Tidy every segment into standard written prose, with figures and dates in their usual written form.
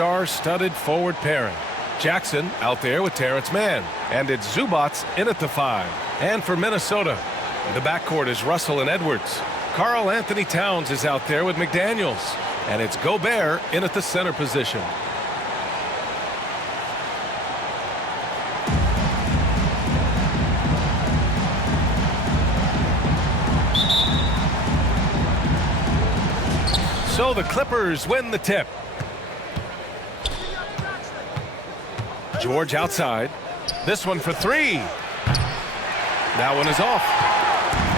star-studded forward pairing. Jackson out there with Terrence Mann. And it's Zubats in at the 5. And for Minnesota, the backcourt is Russell and Edwards. Karl Anthony Towns is out there with McDaniels. And it's Gobert in at the center position. So the Clippers win the tip. George outside. This one for 3. That one is off.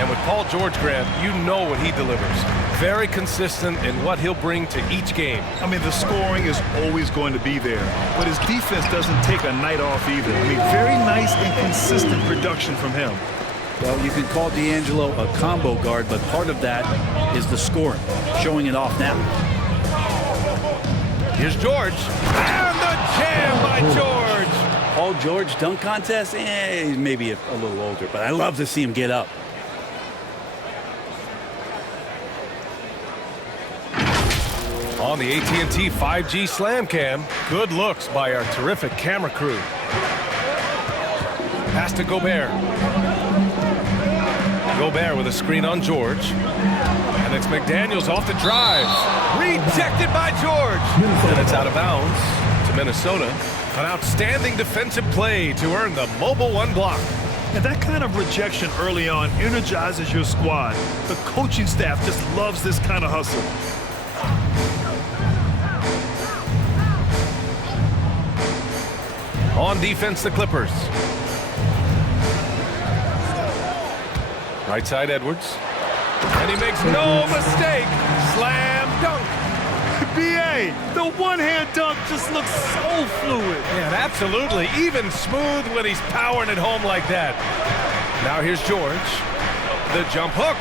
And with Paul George, Grant, you know what he delivers. Very consistent in what he'll bring to each game. I mean, the scoring is always going to be there, but his defense doesn't take a night off either. I mean, very nice and consistent production from him. Well, you can call D'Angelo a combo guard, but part of that is the scoring, showing it off now. Here's George. And the jam by George. Paul George dunk contest? He's maybe a little older, but I love to see him get up. On the AT&T 5G Slam Cam, good looks by our terrific camera crew. Pass to Gobert. Gobert with a screen on George. And it's McDaniels off the drive. Rejected by George. And it's out of bounds to Minnesota. An outstanding defensive play to earn the Mobile One block. And that kind of rejection early on energizes your squad. The coaching staff just loves this kind of hustle. On defense, the Clippers. Right side, Edwards. And he makes no mistake. Slam dunk. B.A., the one-hand dunk just looks so fluid. Yeah, absolutely. Even smooth when he's powering it home like that. Now here's George. The jump hook.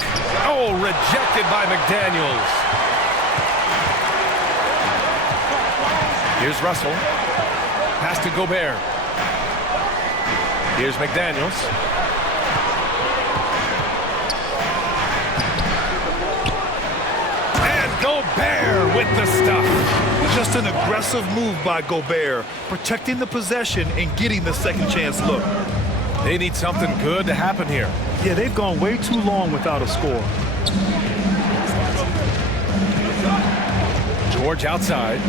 Oh, rejected by McDaniels. Here's Russell. Pass to Gobert. Here's McDaniels. And Gobert with the stuff. Just an aggressive move by Gobert, protecting the possession and getting the second chance look. They need something good to happen here. Yeah, they've gone way too long without a score. George outside.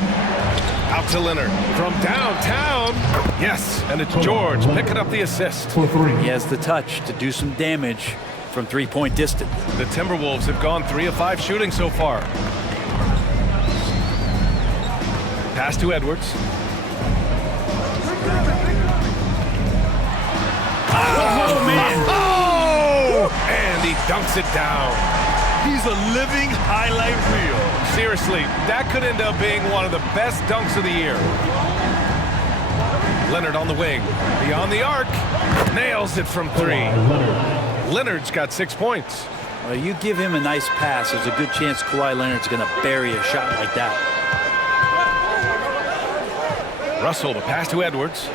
Out to Leonard from downtown. Yes, and it's George picking up the assist. He has the touch to do some damage from three-point distance. The Timberwolves have gone 3 of 5 shooting so far. Pass to Edwards. Oh, man. Oh! And he dunks it down. He's a living highlight reel. Seriously, that could end up being one of the best dunks of the year. Leonard on the wing. Beyond the arc. Nails it from 3. Leonard's got 6 points. Well, you give him a nice pass, there's a good chance Kawhi Leonard's going to bury a shot like that. Russell, the pass to Edwards.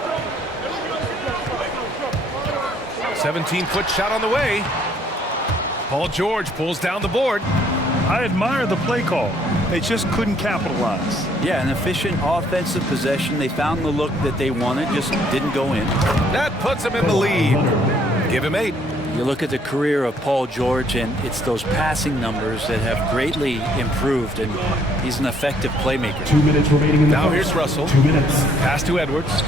17-foot shot on the way. Paul George pulls down the board. I admire the play call. They just couldn't capitalize. Yeah, an efficient offensive possession. They found the look that they wanted, just didn't go in. That puts him in the lead. Give him 8. You look at the career of Paul George, and it's those passing numbers that have greatly improved, and he's an effective playmaker. 2 minutes remaining in the Now here's Russell. 2 minutes. Pass to Edwards.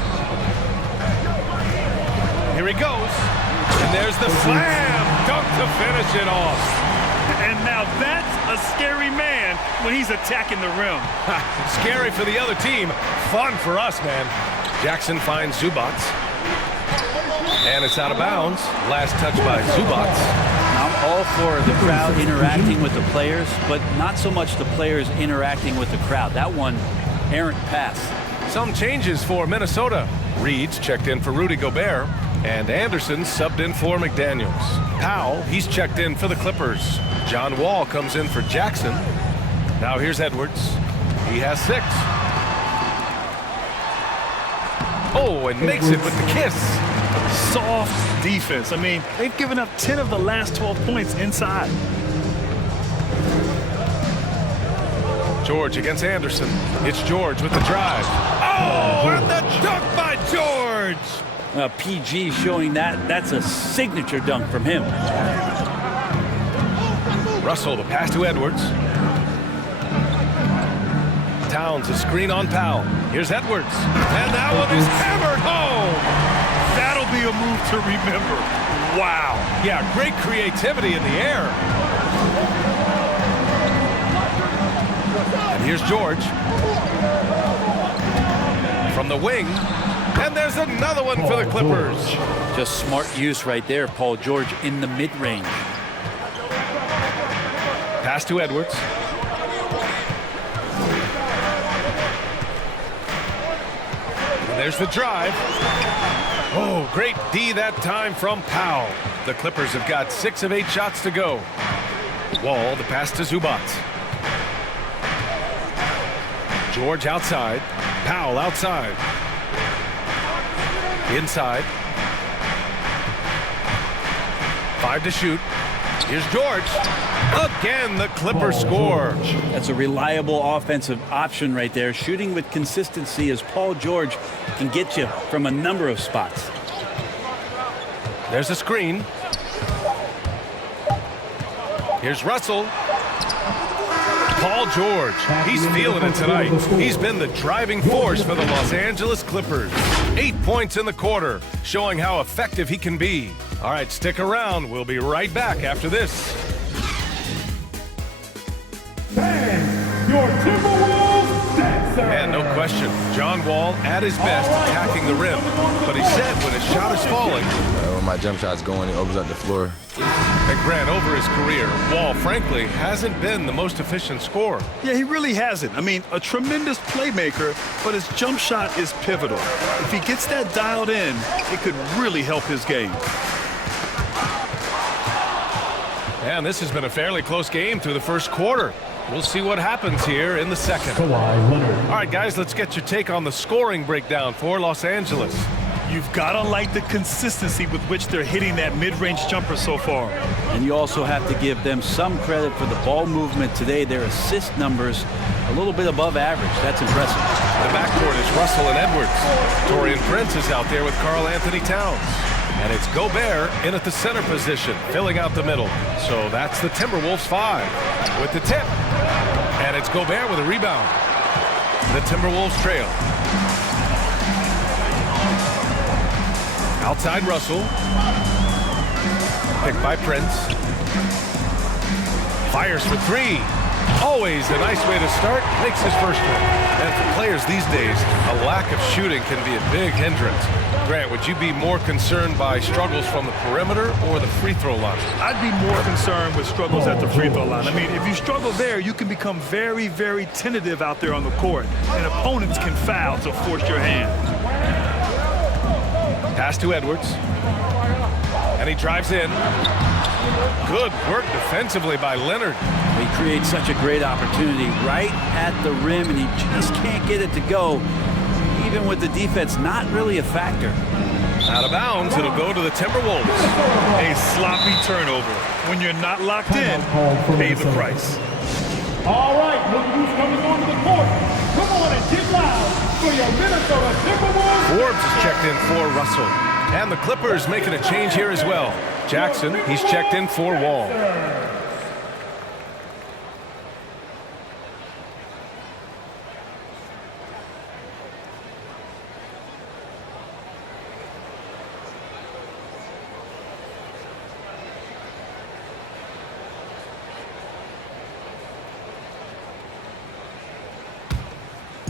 Here he goes. And there's the slam dunk to finish it off. And now that's a scary man when he's attacking the rim. Scary for the other team. Fun for us, man. Jackson finds Zubats. And it's out of bounds. Last touch by Zubats. I'm all for the crowd interacting with the players, but not so much the players interacting with the crowd. That one, errant pass. Some changes for Minnesota. Reed's checked in for Rudy Gobert. And Anderson subbed in for McDaniels. Powell, he's checked in for the Clippers. John Wall comes in for Jackson. Now here's Edwards. He has 6. Oh, and makes it with the kiss. Soft defense. I mean, they've given up 10 of the last 12 points inside. George against Anderson. It's George with the drive. Oh, and the dunk by George! PG showing that's a signature dunk from him. Russell, the pass to Edwards. Towns, a screen on Powell. Here's Edwards. And that one is hammered home. That'll be a move to remember. Wow. Yeah, great creativity in the air. And here's George. From the wing. And there's another one for the Clippers. Just smart use right there, Paul George in the mid-range. Pass to Edwards. And there's the drive. Oh, great D that time from Powell. The Clippers have got 6 of 8 shots to go. Wall, the pass to Zubac. George outside. Powell outside. Inside. 5 to shoot. Here's George. Again, the Clippers score. That's a reliable offensive option right there. Shooting with consistency as Paul George can get you from a number of spots. There's a screen. Here's Russell. Paul George, he's feeling it tonight. He's been the driving force for the Los Angeles Clippers. 8 points in the quarter, showing how effective he can be. All right, stick around. We'll be right back after this. Your Timberwolves dancer. And no question, John Wall at his best attacking the rim. But he said when his shot is falling, when my jump shot's going, it opens up the floor. And Grant, over his career, Wall, frankly, hasn't been the most efficient scorer. Yeah, he really hasn't. I mean, a tremendous playmaker, but his jump shot is pivotal. If he gets that dialed in, it could really help his game. And this has been a fairly close game through the first quarter. We'll see what happens here in the second. Kawhi Leonard. All right, guys, let's get your take on the scoring breakdown for Los Angeles. You've got to like the consistency with which they're hitting that mid-range jumper so far. And you also have to give them some credit for the ball movement today. Their assist numbers a little bit above average. That's impressive. The backcourt is Russell and Edwards. Torian Prince is out there with Karl Anthony Towns. And it's Gobert in at the center position, filling out the middle. So that's the Timberwolves 5 with the tip. And it's Gobert with a rebound. The Timberwolves trail. Outside Russell. Picked by Prince. Fires for 3. Always a nice way to start. Makes his first one. And for players these days, a lack of shooting can be a big hindrance. Grant, would you be more concerned by struggles from the perimeter or the free throw line? I'd be more concerned with struggles at the free throw line. I mean, if you struggle there, you can become very, very tentative out there on the court, and opponents can foul to force your hand. Pass to Edwards. And he drives in. Good work defensively by Leonard. He creates such a great opportunity right at the rim, and he just can't get it to go. Even with the defense not really a factor. Out of bounds, it'll go to the Timberwolves. A sloppy turnover. When you're not locked in, pay the price. All right, look who's coming onto the court. Come on and get loud for your Minnesota Timberwolves. Forbes is checked in for Russell. And the Clippers making a change here as well. Jackson, he's checked in for Wall.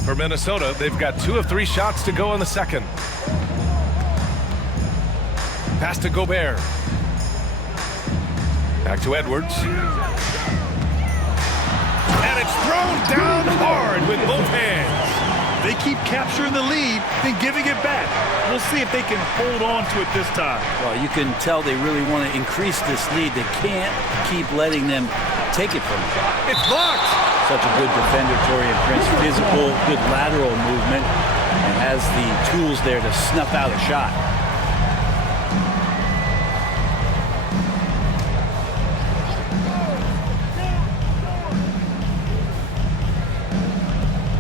For Minnesota, they've got 2 of 3 shots to go in the second. Pass to Gobert. Back to Edwards. And it's thrown down hard with both hands. They keep capturing the lead, then giving it back. We'll see if they can hold on to it this time. Well, you can tell they really want to increase this lead. They can't keep letting them take it from them. It's blocked. Such a good defender, Torian Prince. Physical, good lateral movement, and has the tools there to snuff out a shot.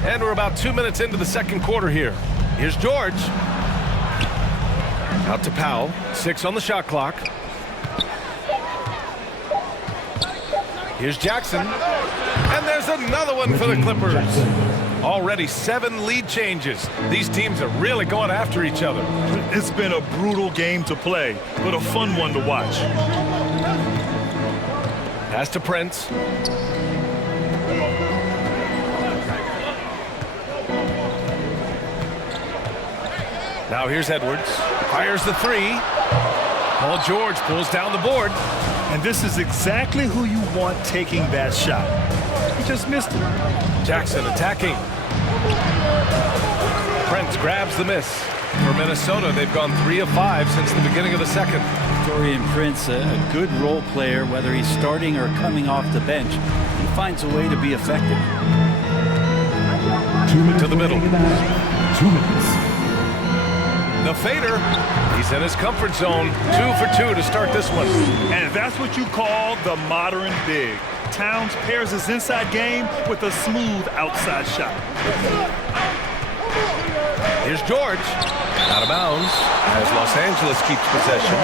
And we're about 2 minutes into the second quarter here. Here's George. Out to Powell. 6 on the shot clock. Here's Jackson. And there's another one for the Clippers. Already 7 lead changes. These teams are really going after each other. It's been a brutal game to play, but a fun one to watch. Pass to Prince. Now here's Edwards. Fires the 3. Paul George pulls down the board. And this is exactly who you want taking that shot. He just missed it. Jackson attacking. Prince grabs the miss. For Minnesota, they've gone 3 of 5 since the beginning of the second. Dorian Prince, a good role player, whether he's starting or coming off the bench. He finds a way to be effective. 2 minutes To the middle. 2 minutes. The fader. He's in his comfort zone. 2 for 2 to start this one. And that's what you call the modern big. Towns pairs his inside game with a smooth outside shot. Here's George. Out of bounds as Los Angeles keeps possession.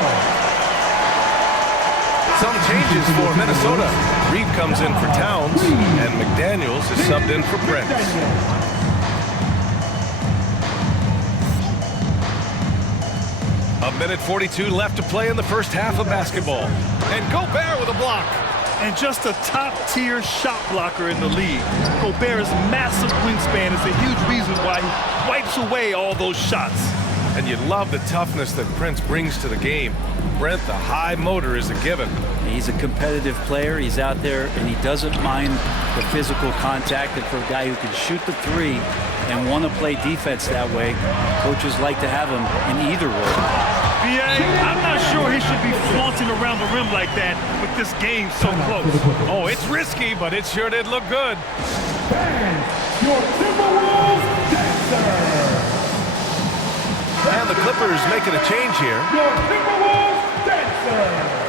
Some changes for Minnesota. Reed comes in for Towns, and McDaniels is subbed in for Prince. A minute 42 left to play in the first half of basketball. And Gobert with a block. And just a top-tier shot blocker in the league. Gobert's massive wingspan is a huge reason why he wipes away all those shots. And you love the toughness that Prince brings to the game. Brent, the high motor is a given. He's a competitive player. He's out there, and he doesn't mind the physical contact. And for a guy who can shoot the 3 and want to play defense that way, coaches like to have him in either role. I'm not sure he should be flaunting around the rim like that with this game so close. Oh, it's risky, but it sure did look good. And your Timberwolves dancer. And the Clippers making a change here. Your Timberwolves dancer.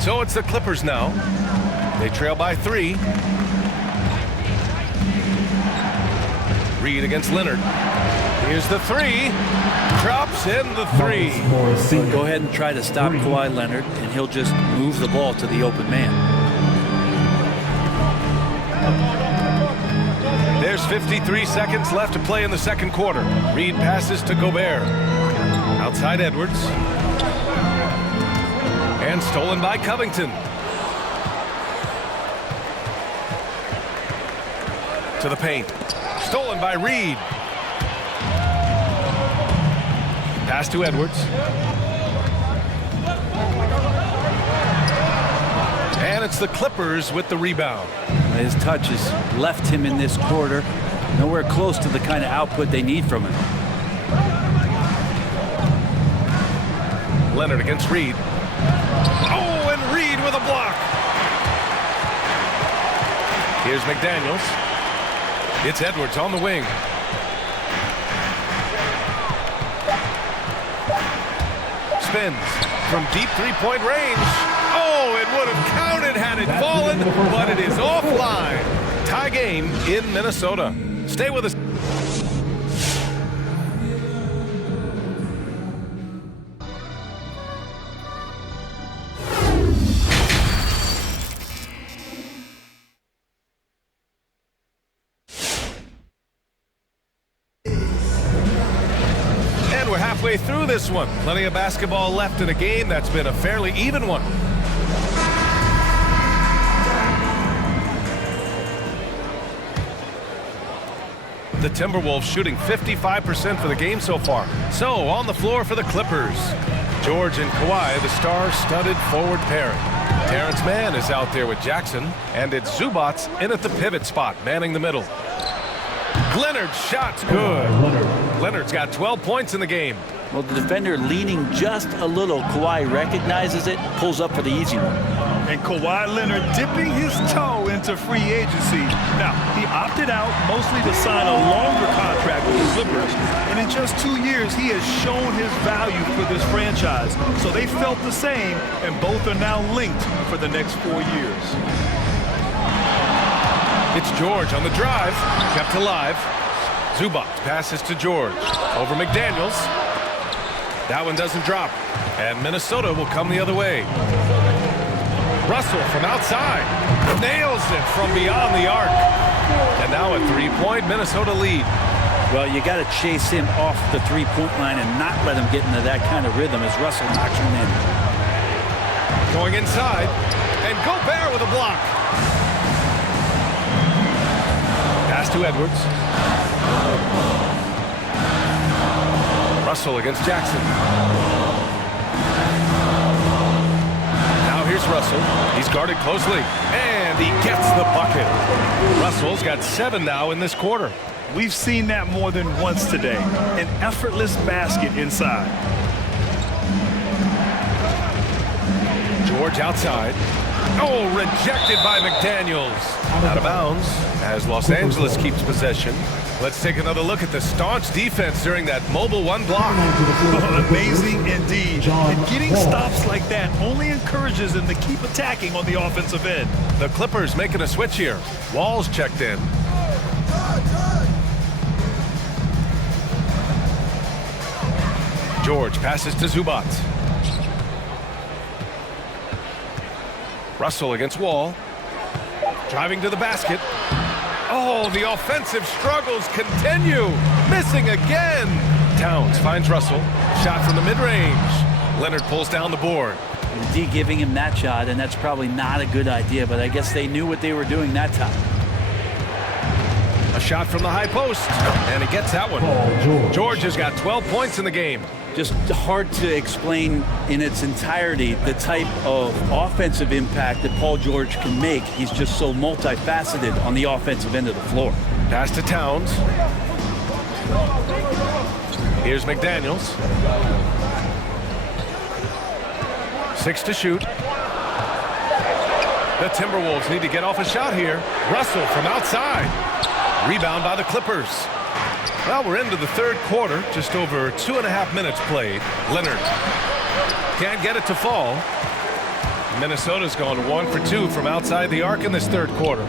So it's the Clippers now. They trail by 3. Reed against Leonard. Here's the 3. Drops in the 3. Go ahead and try to stop Kawhi Leonard, and he'll just move the ball to the open man. There's 53 seconds left to play in the second quarter. Reed passes to Gobert. Outside Edwards. And stolen by Covington. To the paint. Stolen by Reed. Pass to Edwards. And it's the Clippers with the rebound. His touch has left him in this quarter. Nowhere close to the kind of output they need from him. Leonard against Reed. Oh, and Reed with a block. Here's McDaniels. It's Edwards on the wing. Spins from deep three-point range. Oh, it would have counted had it fallen, but it is offline. Tie game in Minnesota. Stay with us. Halfway through this one. Plenty of basketball left in a game that's been a fairly even one. The Timberwolves shooting 55% for the game so far. So on the floor for the Clippers. George and Kawhi, the star-studded forward pairing. Terrence Mann is out there with Jackson, and it's Zubats in at the pivot spot, manning the middle. Leonard's shot's good. Leonard's got 12 points in the game. Well, the defender leaning just a little. Kawhi recognizes it, pulls up for the easy one. And Kawhi Leonard dipping his toe into free agency. Now, he opted out mostly to sign a longer contract with the Clippers. And in just 2 years, he has shown his value for this franchise. So they felt the same, and both are now linked for the next 4 years. It's George on the drive, kept alive. Zubac passes to George. Over McDaniels. That one doesn't drop. And Minnesota will come the other way. Russell from outside. Nails it from beyond the arc. And now a three-point Minnesota lead. Well, you got to chase him off the three-point line and not let him get into that kind of rhythm as Russell knocks him in. Going inside. And Gobert with a block. Pass to Edwards. Russell against Jackson. Now here's Russell. He's guarded closely. And he gets the bucket. Russell's got 7 now in this quarter. We've seen that more than once today. An effortless basket inside. George outside. Oh, rejected by McDaniels. Out of bounds as Los Angeles keeps possession. Let's take another look at the staunch defense during that mobile one block. Amazing indeed. And getting stops like that only encourages them to keep attacking on the offensive end. The Clippers making a switch here. Wall's checked in. George passes to Zubac. Russell against Wall. Driving to the basket. Oh, the offensive struggles continue. Missing again. Towns finds Russell. Shot from the mid-range. Leonard pulls down the board. The D giving him that shot, and that's probably not a good idea, but I guess they knew what they were doing that time. A shot from the high post, and he gets that one. George has got 12 points in the game. Just hard to explain in its entirety the type of offensive impact that Paul George can make. He's just so multifaceted on the offensive end of the floor. Pass to Towns. Here's McDaniels. 6 to shoot. The Timberwolves need to get off a shot here. Russell from outside. Rebound by the Clippers. Well, we're into the third quarter, just over 2.5 minutes played. Leonard can't get it to fall. Minnesota's gone 1 for 2 from outside the arc in this third quarter.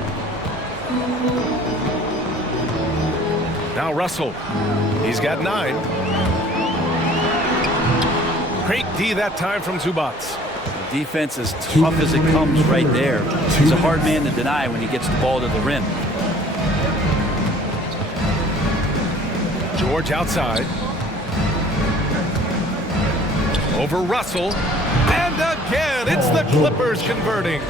Now Russell, he's got 9. Great D that time from Zubac. Defense as tough as it comes right there. He's a hard man to deny when he gets the ball to the rim. George outside. Over Russell. And again, it's the Clippers converting.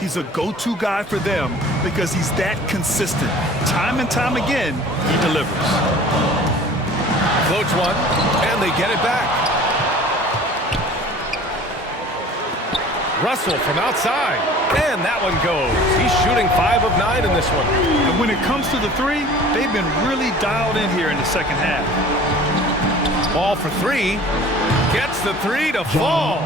He's a go-to guy for them because he's that consistent. Time and time again, he delivers. Floats one, and they get it back. Russell from outside, and that one goes. He's shooting 5 of 9 in this one. And when it comes to the three, they've been really dialed in here in the second half. Ball for 3. Gets the 3 to fall.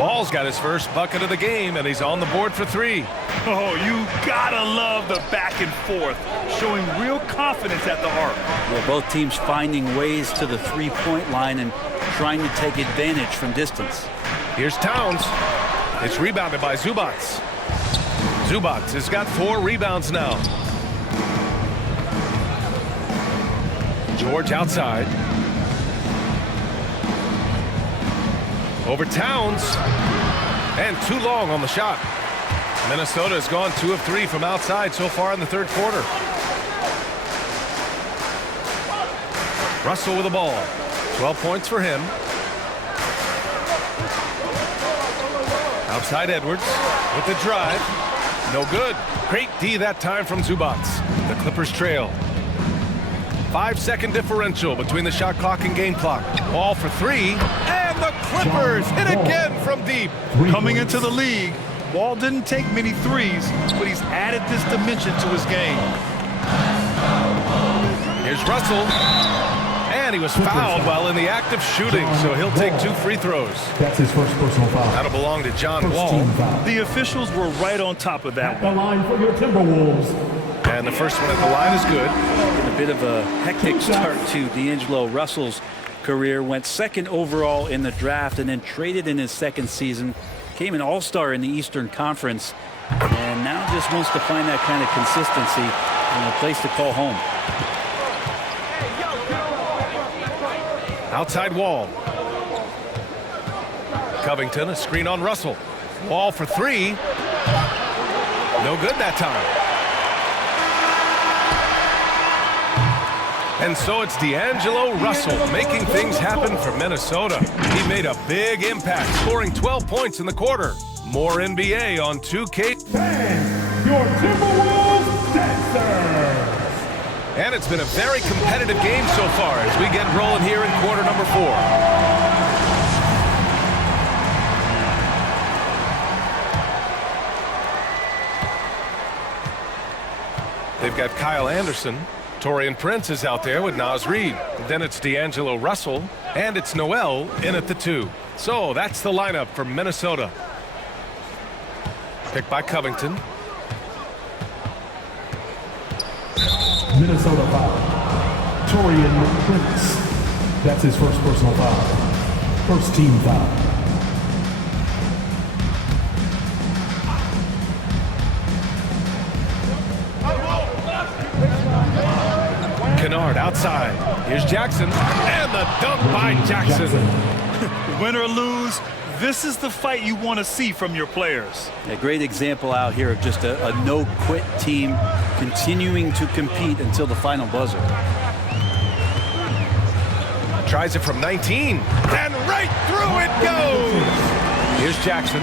Wall's got his first bucket of the game, and he's on the board for 3. Oh, you gotta love the back and forth, showing real confidence at the arc. Well, both teams finding ways to the three-point line and trying to take advantage from distance. Here's Towns. It's rebounded by Zubac. Zubac has got 4 rebounds now. George outside. Over Towns. And too long on the shot. Minnesota has gone 2 of 3 from outside so far in the third quarter. Russell with the ball. 12 points for him. Outside Edwards with the drive. No good. Great D that time from Zubac. The Clippers trail. 5-second differential between the shot clock and game clock. Ball for 3. And the Clippers hit again from deep. Coming into the league, Wall didn't take many threes, but he's added this dimension to his game. Here's Russell. And And he was fouled while in the act of shooting, so he'll take 2 free throws. That's his first personal foul. That'll belong to John First Wall. team foul. The officials were right on top of that The one. line for your Timberwolves. And the first one at the line is good. A bit of a hectic start to D'Angelo Russell's career. Went 2nd overall in the draft and then traded in his 2nd season. Became an all-star in the Eastern Conference. And now just wants to find that kind of consistency and a place to call home. Outside Wall. Covington, a screen on Russell. Wall for 3. No good that time. And so it's D'Angelo Russell making things happen for Minnesota. He made a big impact, scoring 12 points in the quarter. More NBA on 2K. And your Timberwolves dancers. And it's been a very competitive game so far as we get rolling here in quarter number 4. They've got Kyle Anderson. Taurean Prince is out there with Naz Reid. Then it's D'Angelo Russell, and it's Noel in at the 2. So that's the lineup for Minnesota. Picked by Covington. Minnesota foul. Taurean Prince. That's his first personal foul. First team foul. Kennard outside. Here's Jackson. And the dunk by Jackson. Win or lose, this is the fight you want to see from your players. A great example out here of just a no-quit team continuing to compete until the final buzzer. Tries it from 19. And right through it goes. Here's Jackson.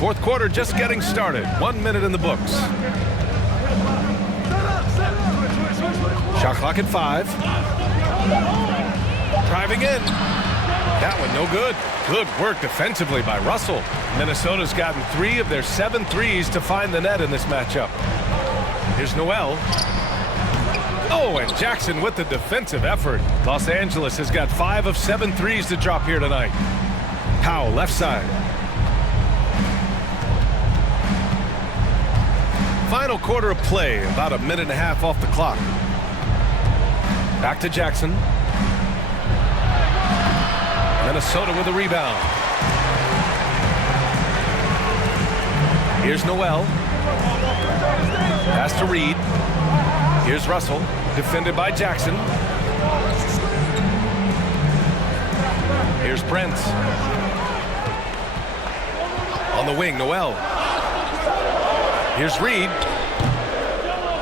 Fourth quarter just getting started. 1 minute in the books. Shot clock at 5. Driving in. That one no good. Good work defensively by Russell. Minnesota's gotten 3 of their 7 threes to find the net in this matchup. Here's Noel. Oh, and Jackson with the defensive effort. Los Angeles has got 5 of 7 threes to drop here tonight. Powell left side. Final quarter of play, about 1.5 minutes off the clock. Back to Jackson. Minnesota with a rebound. Here's Noel. Pass to Reid. Here's Russell, defended by Jackson. Here's Prince. On the wing, Noel. Here's Reid.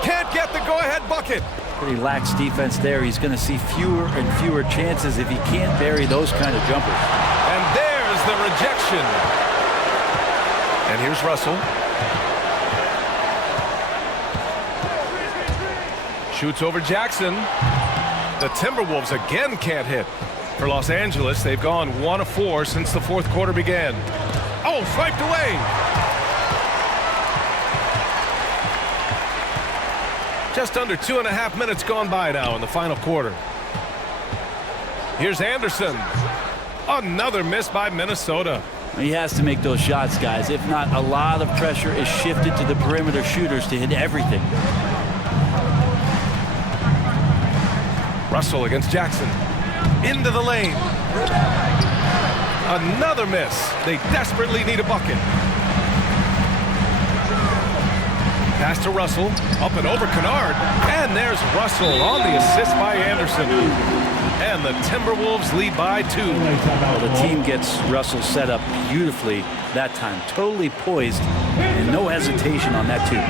Can't get the go-ahead bucket. Pretty lax defense there. He's going to see fewer and fewer chances if he can't bury those kind of jumpers. And there's the rejection. And here's Russell. Shoots over Jackson. The Timberwolves again can't hit. For Los Angeles, they've gone 1 of 4 since the fourth quarter began. Oh, swiped away. Just under 2.5 minutes gone by now in the final quarter. Here's Anderson. Another miss by Minnesota. He has to make those shots, guys. If not, a lot of pressure is shifted to the perimeter shooters to hit everything. Russell against Jackson. Into the lane. Another miss. They desperately need a bucket. Pass to Russell. Up and over Kennard. And there's Russell on the assist by Anderson. And the Timberwolves lead by 2. Well, the team gets Russell set up beautifully that time. Totally poised and no hesitation on that too.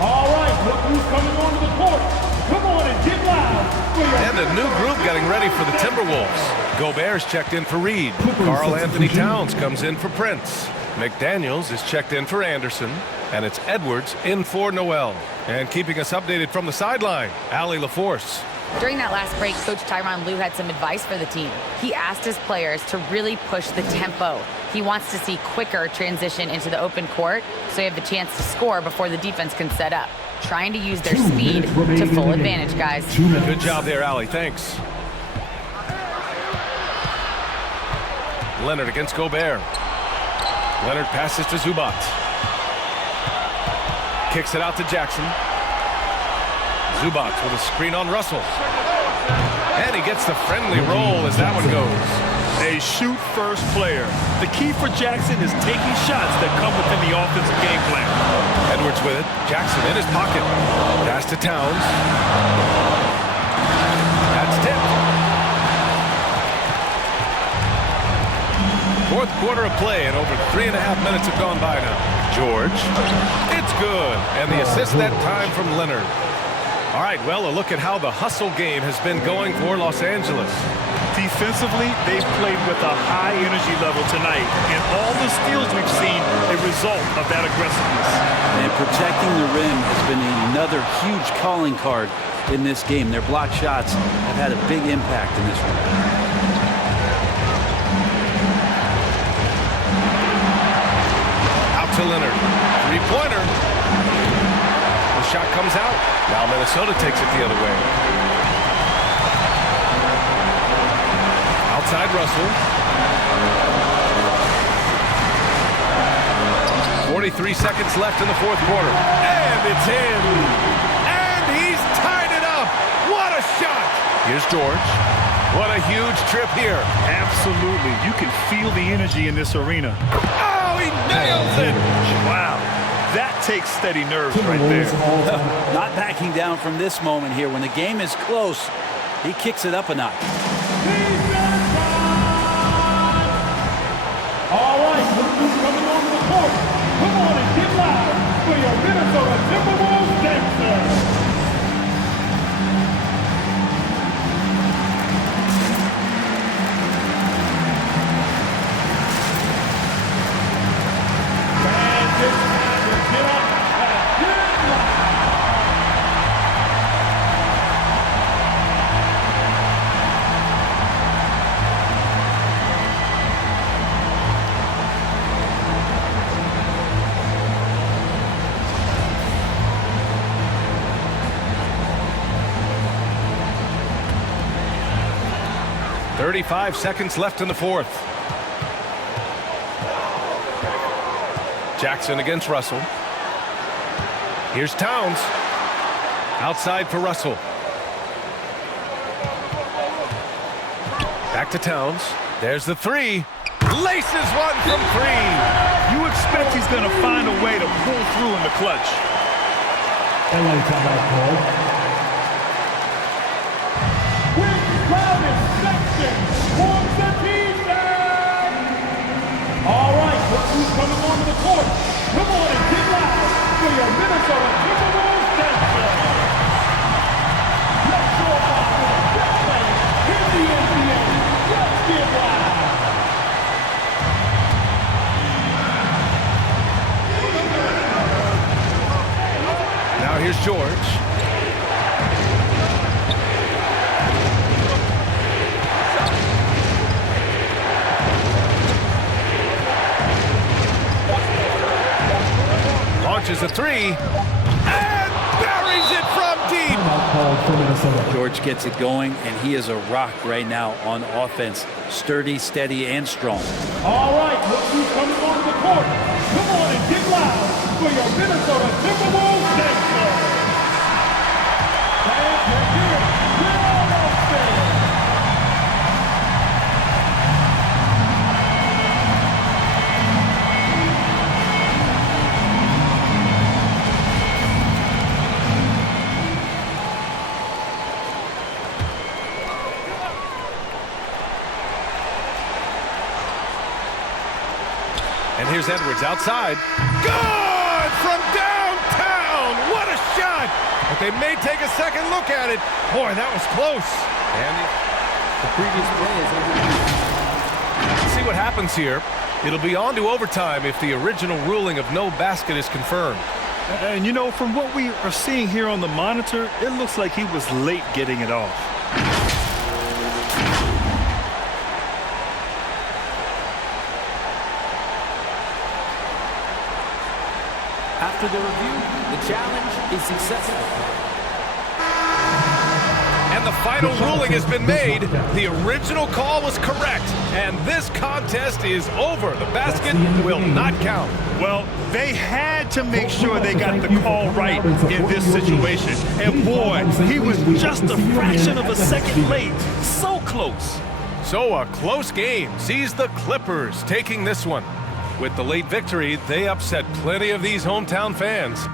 All right, look who's coming onto the court. Come on and get loud. And a new group getting ready for the Timberwolves. Gobert's checked in for Reid. Karl Anthony Towns comes in for Prince. McDaniels is checked in for Anderson. And it's Edwards in for Noel. And keeping us updated from the sideline, Allie LaForce. During that last break, Coach Tyronn Lue had some advice for the team. He asked his players to really push the tempo. He wants to see quicker transition into the open court so you have the chance to score before the defense can set up. Trying to use their speed to full advantage, guys. Good job there, Allie. Thanks. Leonard against Gobert. Leonard passes to Zubac. Kicks it out to Jackson. Zubac with a screen on Russell. And he gets the friendly roll as that one goes. A shoot-first player. The key for Jackson is taking shots that come within the offensive game plan. Edwards with it. Jackson in his pocket. Pass to Towns. That's tipped. Fourth quarter of play, and over 3.5 minutes have gone by now. George. It's good. And the assist that time from Leonard. All right, well, a look at how the hustle game has been going for Los Angeles. Defensively, they've played with a high energy level tonight, and all the steals we've seen a result of that aggressiveness. And protecting the rim has been another huge calling card in this game. Their block shots have had a big impact in this one. Out to Leonard. Three-pointer. The shot comes out. Now Minnesota takes it the other way. Outside Russell. 43 seconds left in the fourth quarter. And it's in. And he's tied it up. What a shot. Here's George. What a huge trip here. Absolutely. You can feel the energy in this arena. Oh, he nails it. Wow. That takes steady nerves right there. Not backing down from this moment here. When the game is close, he kicks it up a notch. All right, look who's coming onto the court. Come on and get loud for your Minnesota Timberwolves dancers. And it's time to get up and get loud. .35 seconds left in the fourth. Jackson against Russell. Here's Towns. Outside for Russell. Back to Towns. There's the three. Laces one from three. You expect he's going to find a way to pull through in the clutch. LA timeout call. All right, look who's coming onto the court. Come on and get loud for your Minnesota Timberwolves dancers. Let's go out for the best player in the NBA. Let's get loud. Now here's George. Launches a three and buries it from deep. George gets it going, and he is a rock right now on offense. Sturdy, steady, and strong. All right, look who's coming onto the court. Come on and get loud for your Minnesota Timberwolves dancers. Fans, you're here. We're almost there. And here's Edwards outside. Good from downtown. What a shot. But they may take a second look at it. Boy, that was close. And the previous play is over. See what happens here. It'll be on to overtime if the original ruling of no basket is confirmed. And, you know, from what we are seeing here on the monitor, it looks like he was late getting it off. After the review, the challenge is successful. And the final ruling has been made. The original call was correct, and this contest is over. The basket will not count. Well, they had to make sure they got the call right in this situation. And boy, he was just a fraction of a second late. So close. So a close game sees the Clippers taking this one. With the late victory, they upset plenty of these hometown fans.